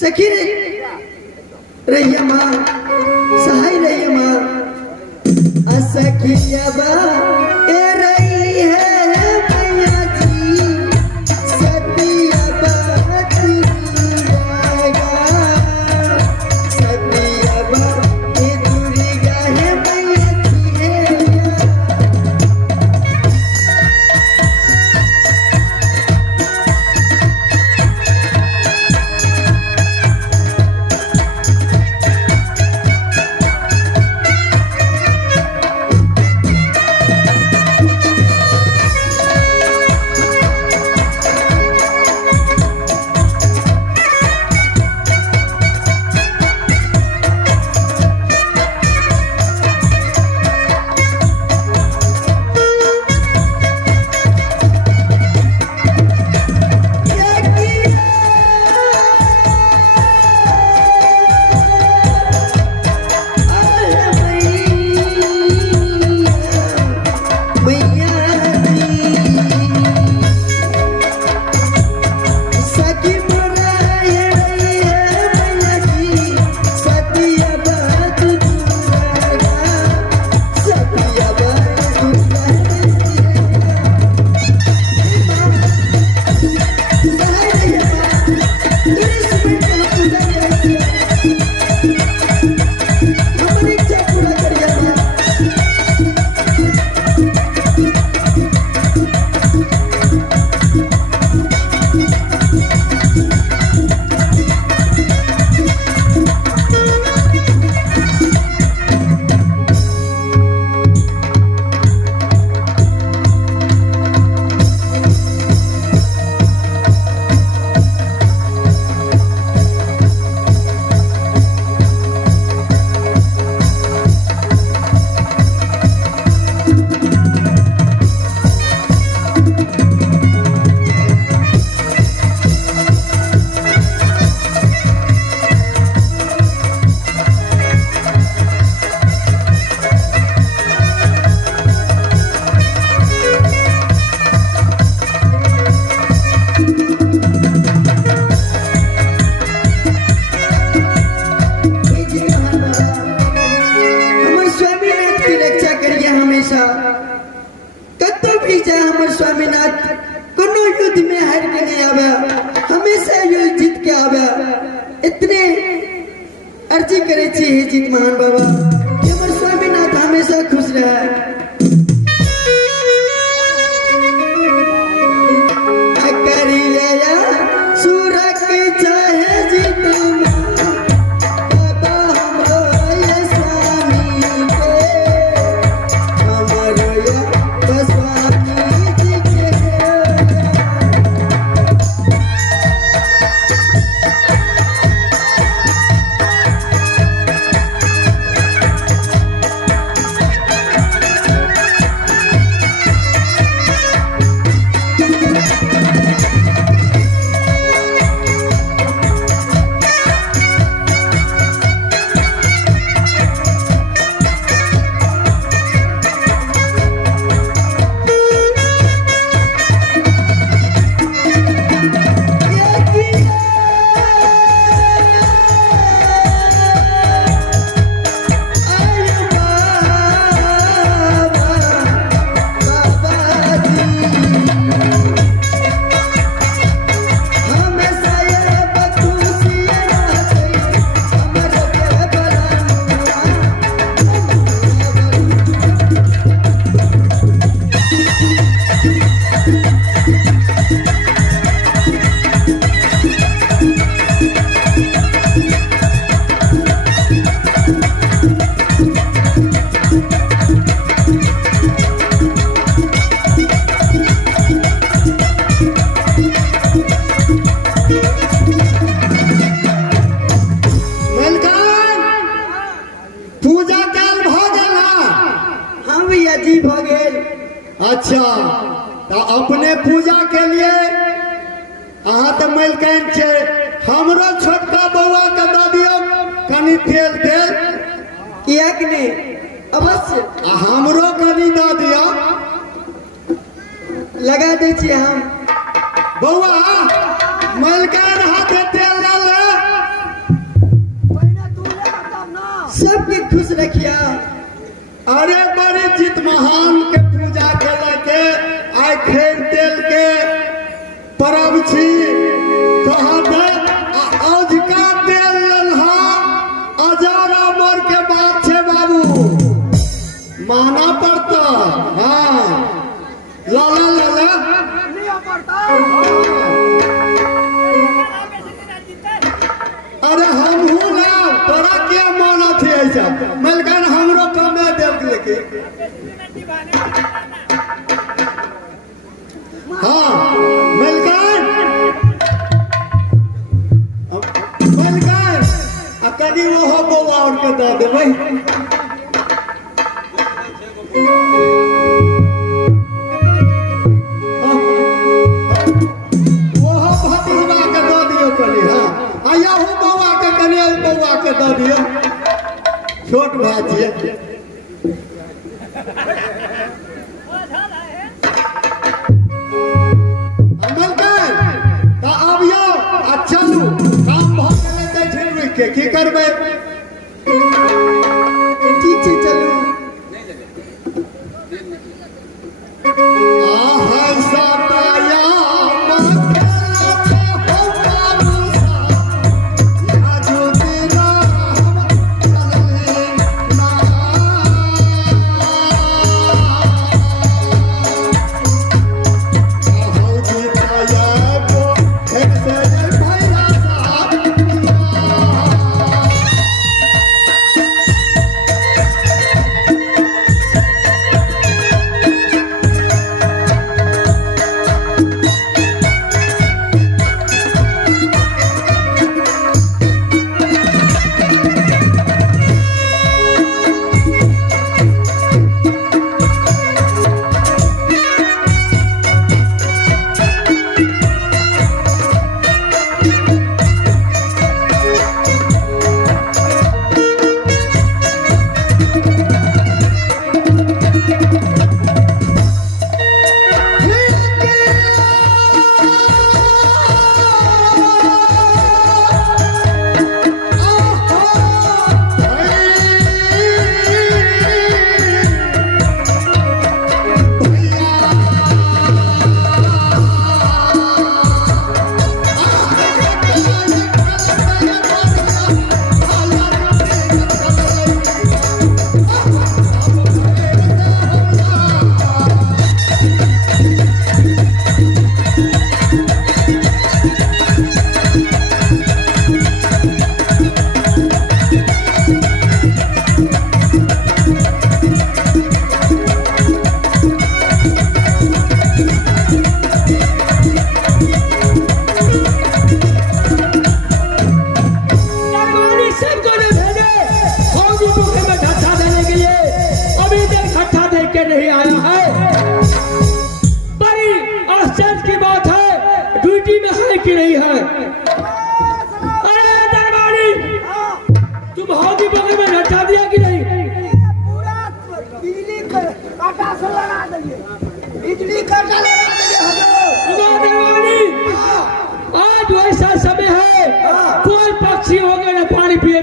सखी रहिया माँ सहाय रहिया माँ सखिया बा ए रही है मैया जी सतिया बाती सतिया बा ए दुर्गा है मैया जी स्वामीनाथ कोनो युद्ध में हार के नहीं आवा हमेशा युद्ध जीत के आवा इतने अर्जी करे छी जीत महान बाबा कि हमर स्वामीनाथ हमेशा खुश रहे करिया सूरज चाहे जीत अच्छा तो अपने पूजा के लिए अहाँ तो मलकान छे हमरो छोटका बउआ के द दियो कनी तेल तेल किया कि नहीं अवश्य हमरो कनी द दियो लगा दे छी हम बउआ मलकान हाथ तेल डाल अरे बड़ी जित महान के पूजा केला के आइ खेर तेल के परब छी कहते औजका तेल लल्हा हजार अमर के बात छे बाबू माना पड़ता। हाँ लाला लाला अरे हम हूँ ना तोरा क्या माना थे ऐसा मलकन हमरो कमे देव लेके। हाँ मलकन कभी वो हो बउआ और के दे देबै। दे दियो छोट भाई छियै। आबियो आ चलू काम भ गेलै रुक के की करबै। ठीक छै चलू।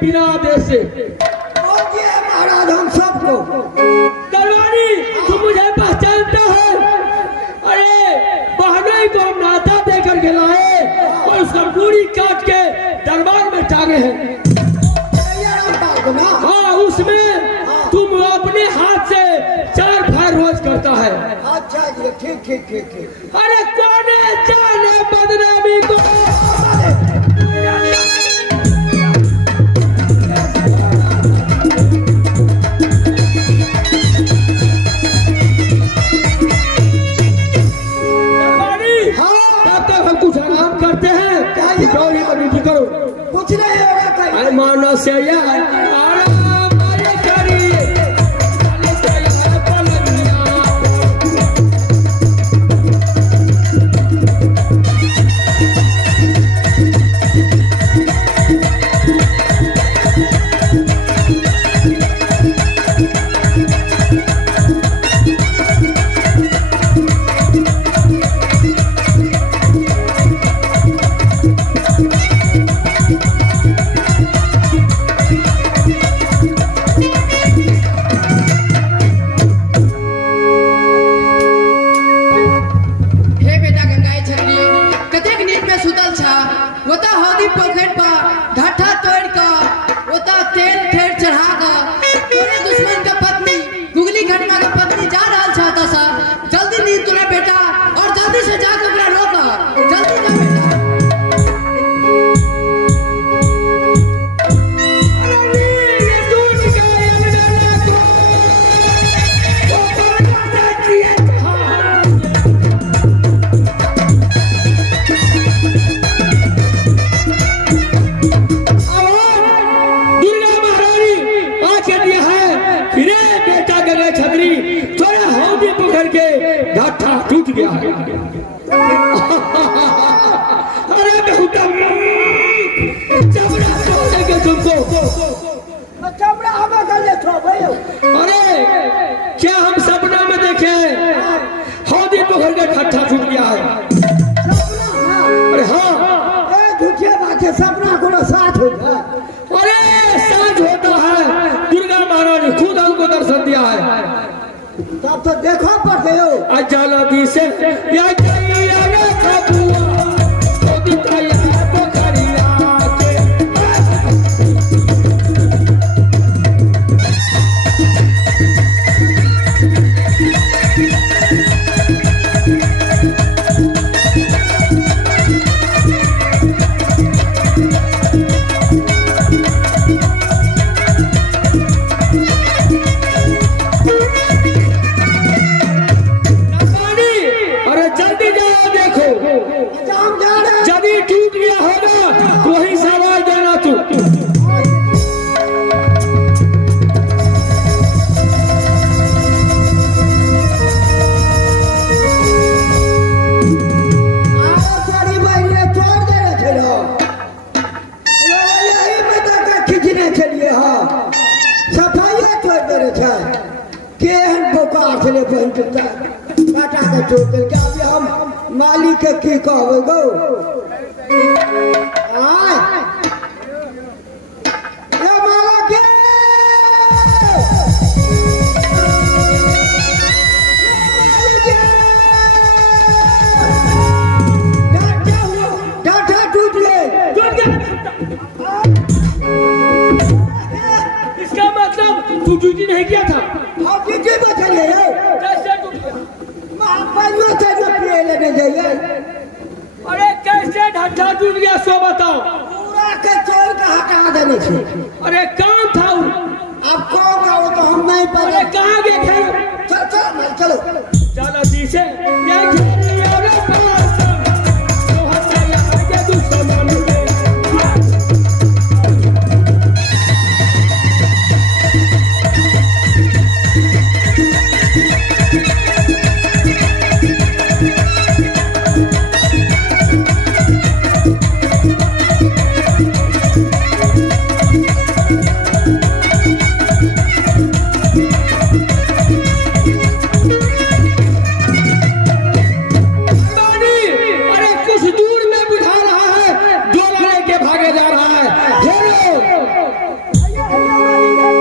बिना आदेश से महाराज हम सबको दरबारी तुम मुझे पहचानता है। अरे बहनोई को हम नाता देकर के लाए और उसका पूरी काट के दरबार में टांगे हैं। हाँ उसमें तुम अपने हाथ से 4 फायर रोज करता है। अच्छा जी ठीक ठीक ठीक ठीक। अरे कौन जाने बदनामी को कुछ नहीं होगा कहीं मानो से तुमको? चमड़ा हमें कर ले थो भाई अरे क्या हम सपना में देखे हौदी पोखर का खट्टा छूट गया है? सपना ना अरे हाँ, ए झूठे बात है सपना को साथ होगा अरे सांझ होता है, दुर्गा महारानी खुद हमको दर्शन दिया है। तब तो देखो पड़ते हो अजाला दी से या जाइया रे खबुआ तो दिखाया पोखरिया के। अरे जल्दी जाओ देखो, हम जा रहे हैं जब ये टूट गया होगा तो वही से आवाज देना तू। सारी बहनें छोड़ दे रहे थे लोग यही बता के खींचने के लिए हाँ सफाई छोड़ दे रहे थे केहन बोकार चले बहन चुता काटा के छोड़ दे क्या अभी हम मालिक के की कहबे गो आय ये मालिक के डाटा टूट गए इसका मतलब तू ड्यूटी नहीं किया था? आप कितने बचलिए कैसे टूट गया? महापालियों से जो पिए लेने जाइए अरे कैसे ढट्ठा टूट गया सो बताओ। पूरा के चोर का हटा देने से अरे काम था वो। अब कौन का वो तो हम नहीं अरे पता कहाँ गए थे? चल चल मैं चलो जाला दी से या घेरिया रे पास तो हटाया आगे दुश्मन के। अरे कुछ दूर में बुझा रहा है, डोला लेके भागे जा रहा है। घेरो,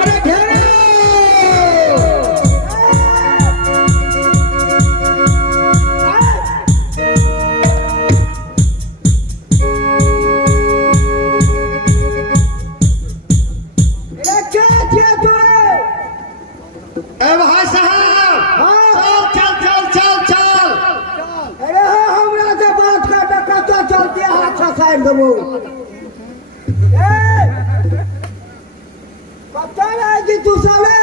अरे घेरो। ये क्या किया तूने ए भाई साहब, हाँ चल चल चल चल चल। अरे हाँ हमरा से बात कर तो कतो चलती है हाथ से साइड देबो कतो रहेगी तू साले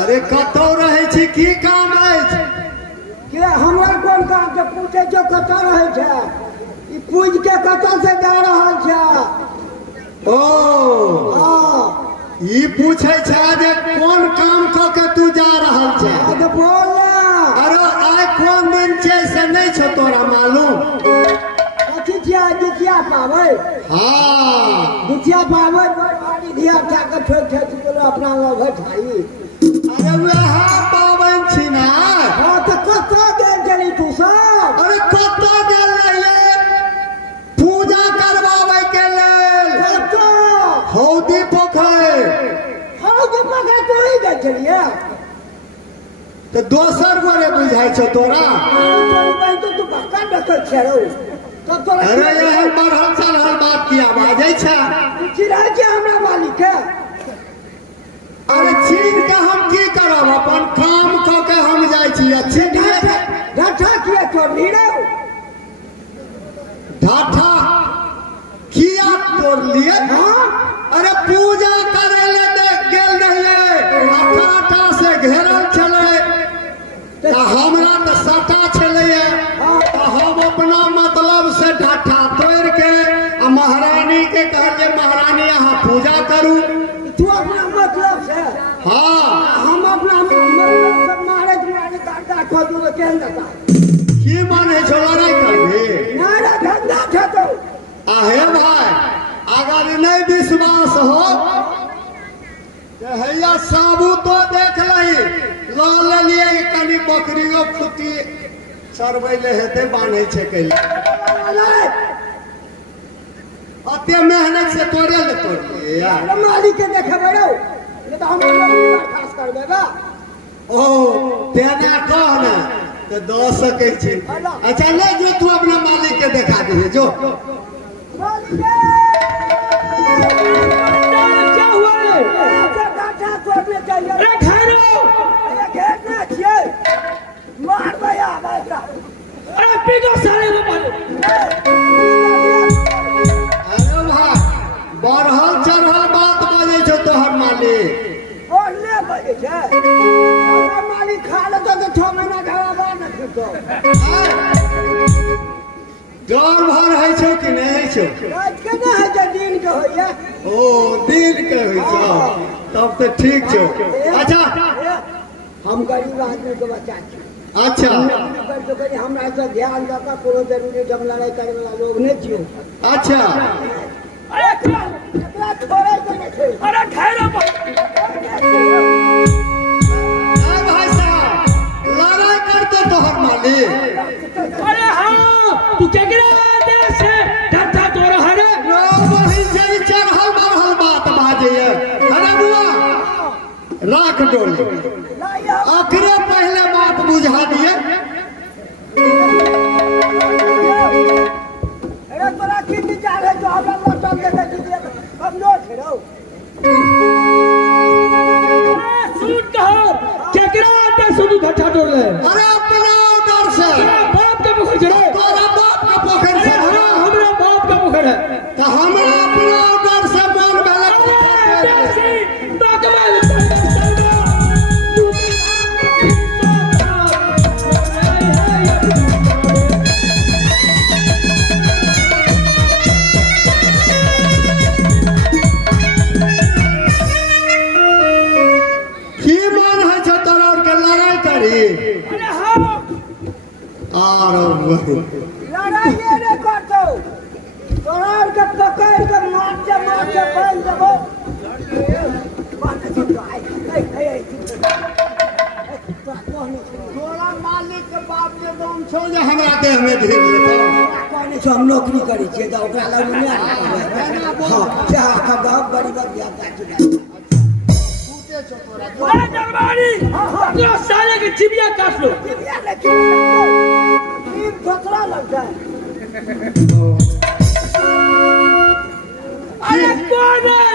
अरे कतौ रहे छी, की काम अछि? कि हमरा कोन काम के पूछे जो कतो रहे छै ई पूज के कतो से जा रहल छै ओ हाँ ई पूछे छै जे कोन काम क के तू जा रहल छै? आज बोल ना अरे आइ कोन दिन छै से नहीं छो तोरा मालूम? कथी छिया जितिया पाबै हाँ, जितिया पाबै बड़ी धिया खा के ठोक ठोक के अपना लग बैठाई अरे वह पाबन छी ना। हाँ तो कतो गेल चली तू सब अरे कतौ गेल रहिए पूजा करवावे के लेल कतो हौदी पोखर। हाँ तो मगर तू ही गेल चलिए तो दोसर गोरे बुझाई छो तोरा? तू बक्का डकल छेड़ो तब तो अरे यह बढ़ल चढ़ल बात किया बाजै छै? चिरा के हमरा मालिक है अरे छीन के हम की करब? अपन काम क के हम जाइ छी। अच्छे ढाठा किया तोड़ ली रहो ढाठा किया तोड़ लिए? हाँ अरे पूजा करे ले गेल रहिए, अखाटा से घेरल छले, आ हमरा तो सटा छले। हम अपना मतलब से ढाठा तोड़ के आ महारानी के कहलिए महारानी अहाँ पूजा करू। तू अपना मतलब से हाँ, हम अपना मतलब से मारे काटा खोदू के केन देता की माने छो लड़ाई करबी? नारा धंधा छतो आहे भाई अगर नहीं विश्वास हो तो हैया साबुतो देख लही ला लेलिए कनी बकरियो खुटी चरबै ले हेते बांधे छै कैले अते मेहनत से तोड़े ले तोड़िए यार मालिक के देखेबै रौ नहीं तो हम खास करबै बा ओ तेना कह ना तो दो सके छी अच्छा ले जो तू अपना मालिक के दिखा दे जो मालिक क्या हुआ है? डाटा तोड़ने चाहिए अरे खैरो अरे घेरना छियै मार भैया बैठा अरे पीटो साले को मारो अरे भाई बढ़ल चढ़ल बात बाजे छो तोहर मालिक ओढ़ले बजे छै हमरा मालिक खा लेतो तो 6 महीना घरा बाहर न फिरतो डर भर है छो कि नहीं है छो रात के ना है जे दिन के होइए ओ दिन के होइ छो तब तो ठीक छो अच्छा हम गरीब आदमी के बच्चा छी अच्छा कर करी हमरा से ध्यान दका कोनो जरूरी जब लड़ाई करे वाला लोग नहीं छियो अच्छा अरे एकरा छोड़े के नहीं छै अरे खैरो ए भाई साहब लड़ाई करते तोहर मालिक अरे हाँ तू क्या गिरा देश से डरता तो रहा रे रो वही जई चढ़ल बढ़ल बात बाजे अरे बुआ राख डोली लाया आखिरे पहले बात बुझा दिए अरे तोरा की विचार है जो हमरा लटक के दीजिए हम नो छेड़ो सुन कहो क्या गिरा दे सुनी घटा डोल ले अरे अपना डर से बाप का मुखर जड़े तोरा बाप का पोखर से हाँ हमारा बाप का मुखर है तो हमरा अपना डर से मन की मन है छो तोरा और के लड़ाई करी आरो लड़ाई रे करतो तोरा के पकड़ के मार के बंद देबो बात तो आई तोरा मालिक के बाप के दम छो जे हमरा देह में धीर लेतो कहने छो हम नौकरी करै छियै त ओकरा लग नहीं आबै हां चाह का बाप बड़ी बात दिया काटी अरे दरबारी अपना साले की चिबिया काट लो खतरा लगता है अरे कौन है